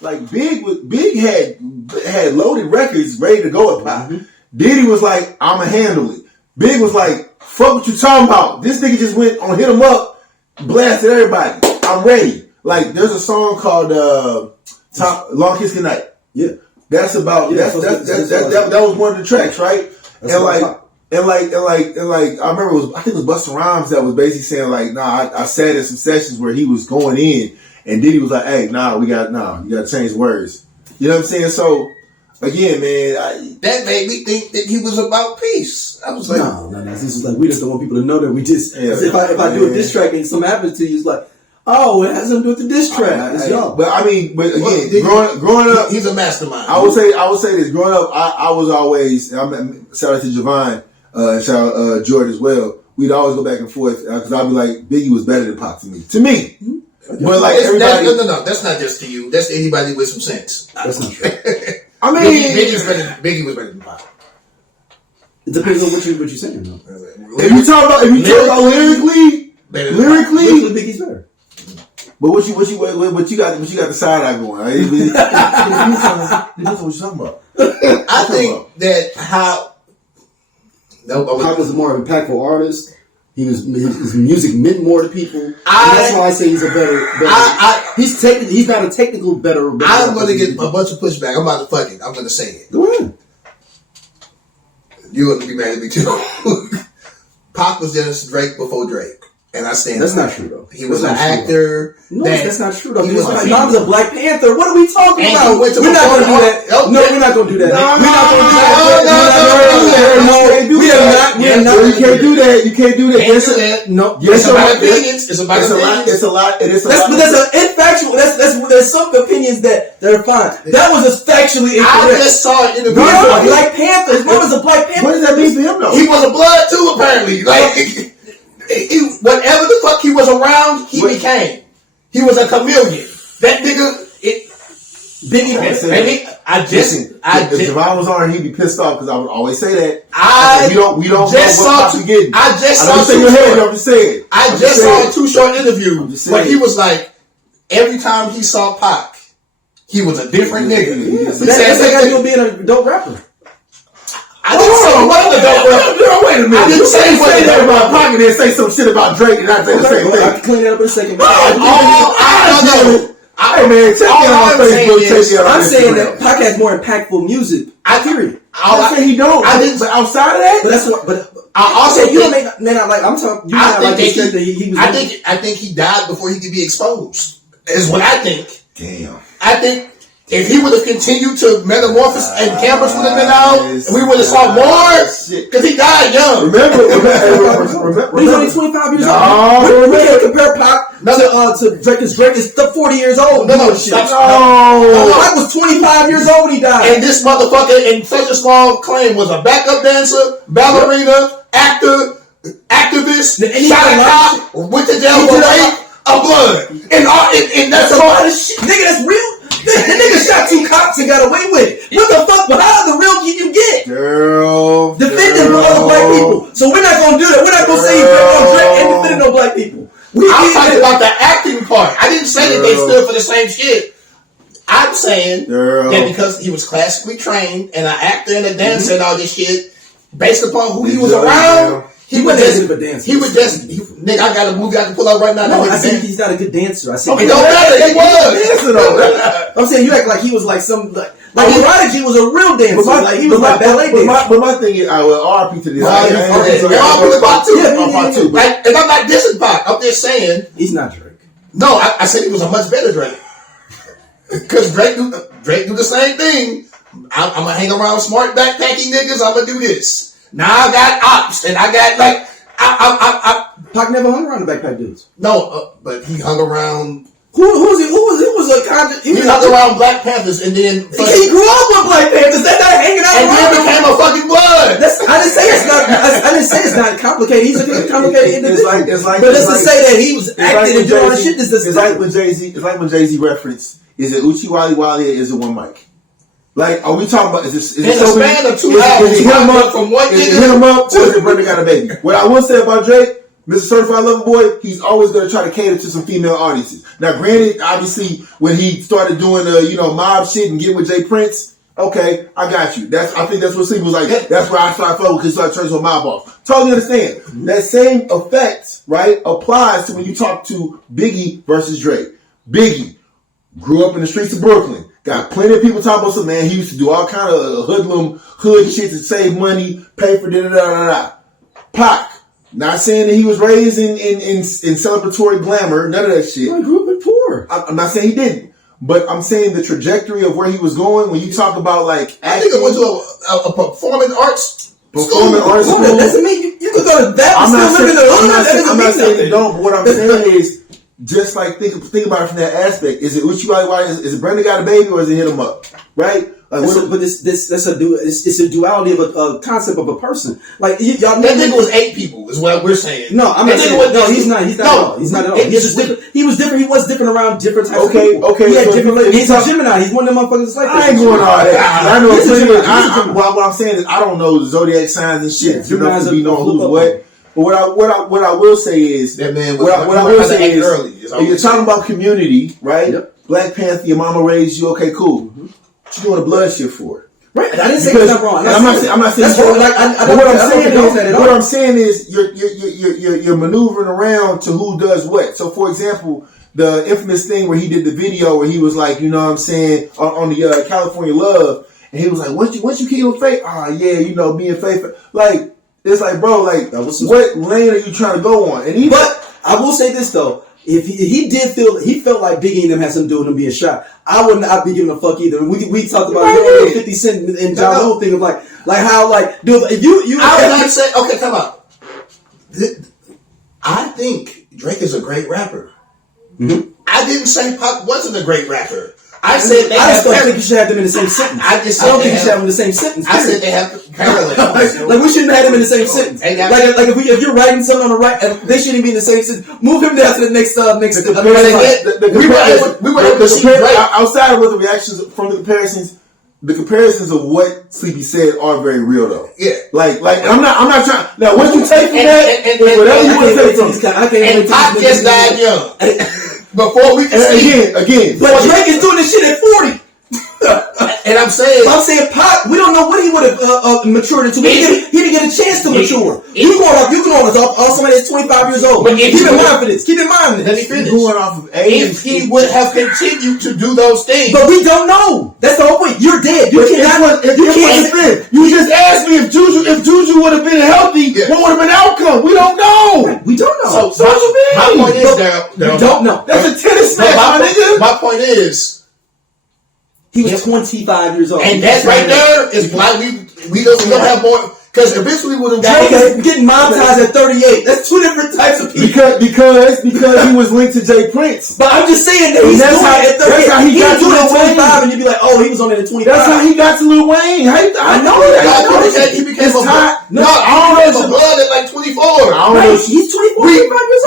Like Big had loaded records ready to go at Pac. Mm-hmm. Diddy was like, I'ma handle it. Big was like, fuck what you talking about. This nigga just went on Hit 'Em Up, blasted everybody. I'm ready. Like there's a song called Long Kiss Goodnight. Yeah. That's about that was one of the tracks, right? That's and like I remember I think it was Busta Rhymes that was basically saying like, nah, I sat in some sessions where he was going in and Diddy was like, hey, you gotta change words. You know what I'm saying? So again, man, that made me think that he was about peace. I was like, no. This is like we just don't want people to know that we just. Yeah, if I do a diss track and something happens to you, it's like, oh, it has something to do with the diss track. It's y'all. But again, growing up, he's a mastermind. I would say this. Growing up, I was always. Shout out to Javon and shout out Jordan as well. We'd always go back and forth because I'd be like, Biggie was better than Pac to me. Mm-hmm. But like everybody, no, that's not just to you. That's to anybody with some sense. That's not true. I mean, Biggie was better than Pac. It depends on what you're saying, though. If you talk about lyrically, Biggie's better. But what you got the side eye going. That's what you're talking about. I think that Pac was a more impactful artist. His music meant more to people. That's why I say he's a better. He's not a technical better. I'm going to get a bunch of pushback. I'm about to fuck it. I'm going to say it. Go ahead. You're going to be mad at me too. Pac was just Drake before Drake. And I stand. That's not true though. He was an actor. No, that's not true though. He was a Black Panther. What are we talking about? We're not going to do that. No, we're not going to do that. We're not going to do that. You can't do that. You can't do that. No. It's about opinions. It's about opinions. It's a lot. It is a lot. But that's an infactual. There's some opinions that are fine. That was just factually incorrect. I just saw it in the video. Black Panther. His mom was a Black Panther. What does that mean for him though? He was a blood too, apparently. Like. Whatever the fuck he was around, he became. He was a chameleon. That nigga, Biggie. If Javon was on, he'd be pissed off because I would always say that. We don't just know what we're getting. I just saw a Too Short interview where he was like, every time he saw Pac, he was a different nigga. That's like you being a dope rapper. I didn't say what the dope rapper. Wait a minute. I didn't say that about Pac and then say some shit about Drake and I say the same thing. I can clean that up in a second. Hey man, check me out on Facebook. I'm saying that Pac has more impactful music. Period. I say he don't. But outside of that, but that's what. But I also you don't make man. I'm talking. You not like this that he was. I think he died before he could be exposed. Is what I think. Damn. I think. If he would have continued to metamorphose and campus would have been out, and we would have saw more, because he died young. Remember, he's only 25 years old. We can't compare Pac to Drake, because Drake is 40 years old. No. Pac was 25 years old when he died. And this motherfucker, in such a small claim, was a backup dancer, ballerina, actor, activist, shot a cop, went to jail for rape, of blood. And that's a lot of shit. Nigga, that's real. The nigga shot 2 cops and got away with it. What the fuck? How the real can you get? Girl. Defending all the black people. So we're not going to do that. We're not going to say he's on Drake and defending no black people. I'm talking about the acting part. I didn't say that they stood for the same shit. I'm saying that because he was classically trained and an actor and a dancer and all this shit, based upon who he was around, he would just, nigga, I got a movie I can pull out right now. No, I said he's not a good dancer. I said it don't matter. He was. I'm saying you act like he was like some like Prodigy was a real dancer. He was like ballet dancer. But my thing is, I will RP to this. RP part two. Like, and I'm not dissing Pac. I'm just saying he's not Drake. No, I said he was a much better Drake. Because Drake do the same thing. I'm gonna hang around smart backpacking niggas. I'm gonna do this. Now I got ops, and I got like Pac never hung around the backpack dudes. No, but he hung around. Who was a conjure? He hung around Black Panthers, and then he grew up with Black Panthers. They're not hanging out. And then became a fucking blood. I didn't say it's not. I didn't say it's not complicated. He's a complicated individual. But let's just say that he was acting and doing all this shit. It's like when Jay-Z. It's like when Jay-Z referenced. Is it Uchi Wally Wally or is it one mic? Like, are we talking about? Is it in the span of 2 hours? Is it hit him up from one nigga? Hit him up, or is it Brenda got a baby? What I will say about Drake, Mr. Certified Lover Boy, he's always going to try to cater to some female audiences. Now, granted, obviously, when he started doing the, mob shit and getting with Jay Prince, okay, I got you. I think that's what Sleep was like. That's where I started focusing because he started turning to a mob boss. Totally understand. Mm-hmm. That same effect, right, applies to when you talk to Biggie versus Drake. Biggie grew up in the streets of Brooklyn. Got plenty of people talking about some man. He used to do all kind of hood shit to save money, pay for da-da-da-da-da. Pac. Not saying that he was raised in celebratory glamour, none of that shit. I grew up in poor. I'm not saying he didn't, but I'm saying the trajectory of where he was going. When you talk about like, I think it went to a performing arts. Performing arts school. That doesn't mean you could go to that. I'm not saying they don't. But what I'm saying is, just like think about it from that aspect. Is it is it Brenda got a baby or is it hit him up? Right? Like, it's a duality of a concept of a person. Like y'all, that nigga was 8 people, is what we're saying. No, I'm not saying. No, he's not. He's not at all. He's not at all. He's just different. He was different. He was different around different types of people. Okay. He had different. He's a Gemini. He's one of them motherfuckers like that. I ain't going all that. I know. What I'm saying is, I don't know the zodiac signs and shit. Geminis to be knowing who's what. But what I will say is that man. What I will say is, if you're talking about community, right? Yep. Black Panther, your mama raised you. Okay, cool. Mm-hmm. What you doing the blood shit for? Right, I didn't say that's wrong. I'm not saying that's wrong. What I'm saying is you're maneuvering around to who does what. So, for example, the infamous thing where he did the video where he was like, you know what I'm saying, on the California Love, and he was like, once you keep with Faith, being faithful. Like, it's like, bro, like, what lane are you trying to go on? And but I will say this though. If he felt like Biggie and them had something to do with him being shot, I would not be giving a fuck either. We talked about the 50 Cent and John Hill thing of like how dude, if you I would not say, okay, come on. I think Drake is a great rapper. Mm-hmm. I didn't say Pac wasn't a great rapper. I said I just don't think you should have them in the same sentence. I don't think you should have them in the same sentence. I said they have parallel. like we shouldn't have them in the same sentence. Like if you're writing something on the right, they shouldn't be in the same sentence. Move him down to the next. We were able to see outside of what the reactions from the comparisons of what Sleepy said are very real though. Yeah. Like I'm not trying. Now what you take from that, and whatever you want to take from it. And Pac just died young. Before we can again. But Drake is doing this shit at 40. And I'm saying Pac, we don't know what he would have matured into. He didn't get a chance to mature. You can off somebody that's 25 years old. But keep in mind for this. Keep in mind this. Let me finish. Going off of age. If he would have continued to do those things. But we don't know. That's the whole point. You're dead. You can't. You just asked me if Juju would have been healthy, what would have been the outcome? We don't know. We don't know. So my point is, we don't know. That's a tennis match, my nigga. My point is, he was 25 years old. And that right there is why we don't have more. Because eventually we would have got getting monetized at 38. That's two different types of people. Because he was linked to Jay Prince. But I'm just saying that he's doing it at 38. That's how he got to Lil Wayne. 25 and you'd be like, oh, he was only at 25. That's how he got to Lil Wayne. I know that. He became a blood. No, I don't know. Blood at like 24. I don't know. He's 24.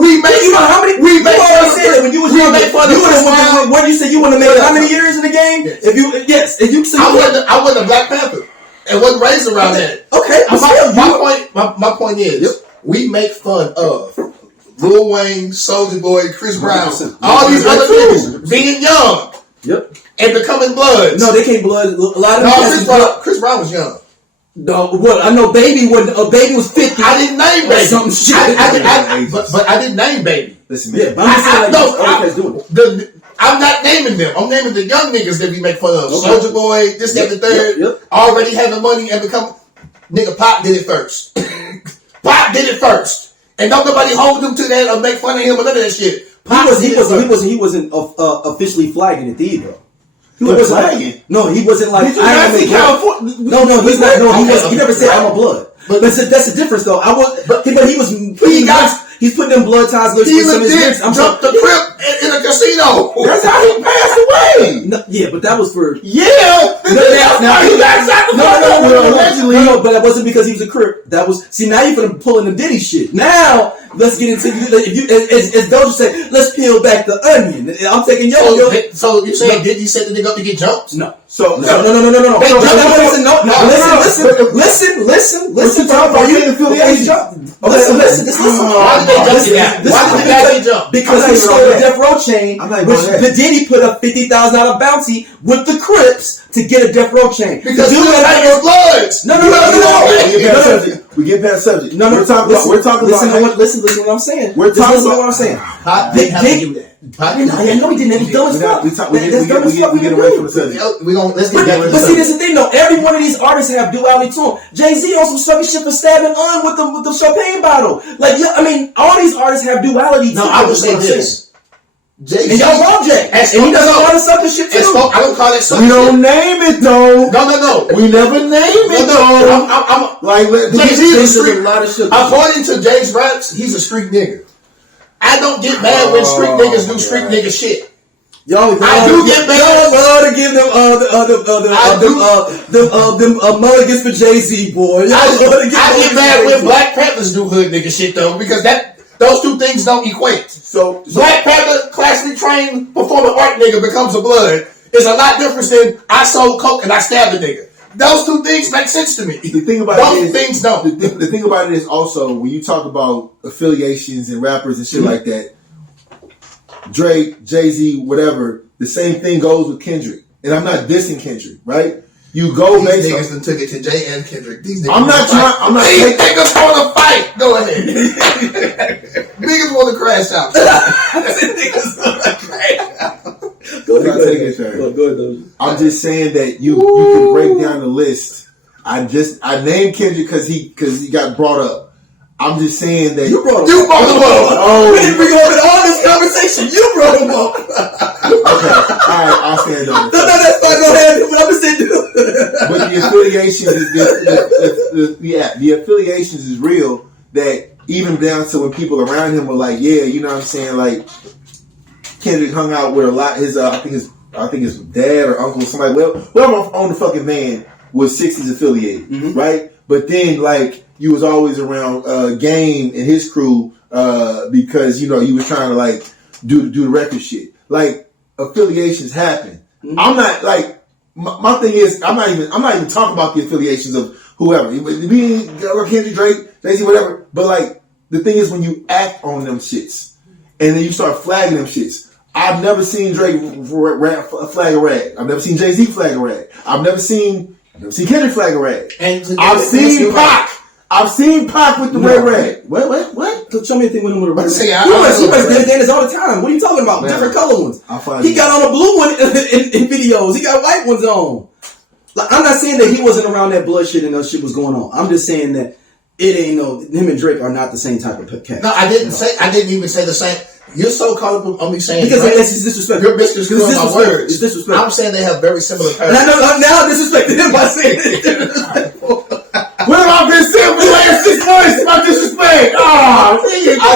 We made, you know how many? We always said that when you was young, you would have. What you said? You would have made how many years in the game? If you I wasn't a Black Panther. It wasn't raised around that. Okay. My point is, we make fun of Lil Wayne, Soulja Boy, Chris Brown, all these other niggas being young. Yep. And becoming bloods. No, they can't blood. A lot of Chris Brown was young. No, what I know, Baby was 50. I didn't name Baby. Some shit. But I didn't name Baby. Listen, man. I'm not naming them. I'm naming the young niggas that we make fun of. Okay. Soulja Boy, this, that, and the third. Already having money and become... Nigga, Pop did it first. Pop did it first. And don't nobody hold him to that or make fun of him or none of that shit. He wasn't officially flagging it either. He wasn't flagging? No, he wasn't like... I am California. No, he's not. No, he never said I'm a blood. But that's the difference though. But he was... He's putting them blood ties. He legit jumped the crib in a casino. That's how he passed away. No, yeah, but that was for... Yeah. No, but that wasn't because he was a Crip. That was now you're gonna pull in the Diddy shit. Now let's get into as Doja said, let's peel back the onion. I'm taking So you saying Diddy set the nigga up to get jumps? No. No. Listen. Are you affiliations? Listen. Why did they jump? Because he stole the death row chain, which the Diddy put a $50,000 bounty with the Crips to get a death row chain. Because you had your bloods. No. We get past subject. No. We're talking about. Listen what I'm saying. We're talking about what I'm saying. I know he didn't. He's dumb as fuck. We get away from the subject. Let's get back to the But see, this is the thing, though. Every one of these artists have duality to them. Jay-Z on some sucky shit for stabbing on with the champagne bottle. Like, yeah, I mean, all these artists have duality to them. No, I would say this. Jay-Z. And y'all wrong, Jay. And he does a lot of sucker shit too. I don't call it sucker We don't shit. name it though. No. We never name it though. I'm like Jay-Z is a street. A lot of shit. According to Jay's raps, he's a street nigga. I don't get mad when street niggas do street nigga shit. I do get mad. Y'all to give them mulligans for Jay-Z, boy. I get mad when Black Panthers do hood nigga shit though, because those two things don't equate. So Black Panther, classically trained performing art nigga becomes a blood is a lot different than I sold coke and I stabbed a nigga. Those two things make sense to me. The thing about those things don't. The thing about it is also when you talk about affiliations and rappers and shit like that, Drake, Jay-Z, whatever, the same thing goes with Kendrick. And I'm not dissing Kendrick, right? You go These based niggas on. done took it to Jay and Kendrick. These niggas I'm not trying. I'm not. These niggas want to fight. Go ahead. Niggas want to crash out. Niggas want to crash out. Go ahead. I'm just saying that you can break down the list. I named Kendrick because he got brought up. I'm just saying that you brought him up. Oh, we didn't bring over all this conversation. You brought him up. Okay, all right, I'll stand on it. No, that's fine. Go ahead. I'm just saying. But the affiliations is the affiliations is real. That even down to when people around him were like, yeah, you know what I'm saying, like Kendrick hung out with a lot. I think his dad or uncle or somebody. Whoever on the fucking van was 60s affiliated, right? But then like you was always around Game and his crew because you know you was trying to like do the record shit. Like affiliations happen. I'm not like my thing is I'm not even talking about the affiliations of whoever. Me, Kendrick, Drake, Jay-Z, whatever. But like the thing is when you act on them shits and then you start flagging them shits. I've never seen Drake flag a rag. I've never seen Jay-Z flag a rag. I've never seen Kendrick flag a rag. I've seen Pac. I've seen Pac with the red rag. What? So show me a thing with him with a red rag. He wears bandanas all the time. What are you talking about? Man, different color ones. He got on a blue one in videos. He got white ones on. Like, I'm not saying that he wasn't around that blood shit and that shit was going on. I'm just saying that it ain't him and Drake are not the same type of cat. No, I didn't even say the same. You're so caught up on me saying because that's disrespectful. You're misconstruing my words. It's disrespectful. I'm saying they have very similar characters. And I'm now disrespecting him by saying it. What have I been saying for the last 6 months about disrespect? I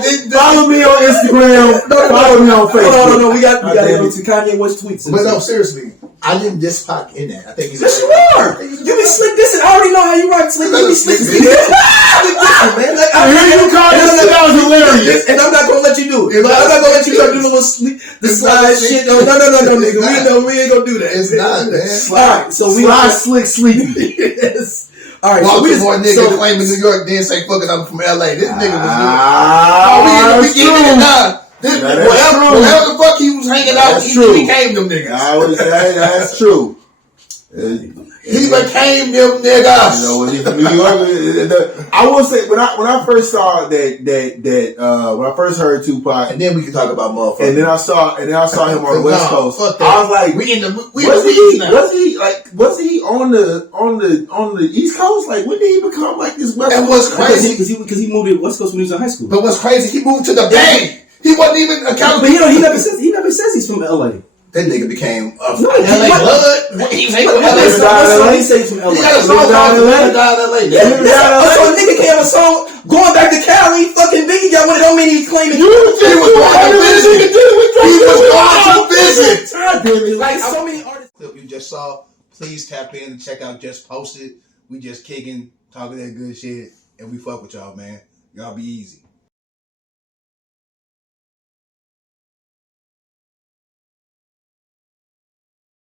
didn't follow me on Instagram. Follow me on Facebook. No. We got to go to Kanye West tweets. But no, seriously, I didn't diss Pac in that. I think he's. Yes, you are. You be slick dissing. I already know how you rock slick. You be slick dissing, man. Like, I hear you call this shit. That was hilarious. And I'm not gonna let you do it. I'm not gonna let you start doing the slide shit. No, nigga. We ain't gonna do that. It's not, man. Alright, so we slide slick sleepy. Yes. All right, Baltimore nigga claiming New York, then say fuck it, I'm from LA. This nigga was we getting it done. Whatever the fuck he was hanging out, he became them niggas. That's true. He became them niggas. You know, when he's from New York, I will say when I first saw that when I first heard Tupac, and then we can talk about motherfuckers. And then I saw him on the West Coast. I was like, was he on the East Coast? Like, when did he become like this West Coast? And what's crazy because he moved to West Coast when he was in high school. But what's crazy, he moved to the Bay. He wasn't even accountable. But he never says he's from LA. That nigga became LA blood. He said he's from LA. He got a song called LA. So a nigga can have a song going back to Cali. Fucking Biggie got one. It don't mean he's claiming. He was going to visit. He was going to visit. God damn it! Like so many artists. You just saw Please tap in and check out Just Posted. We just kicking, talking that good shit, and we fuck with y'all, man. Y'all be easy.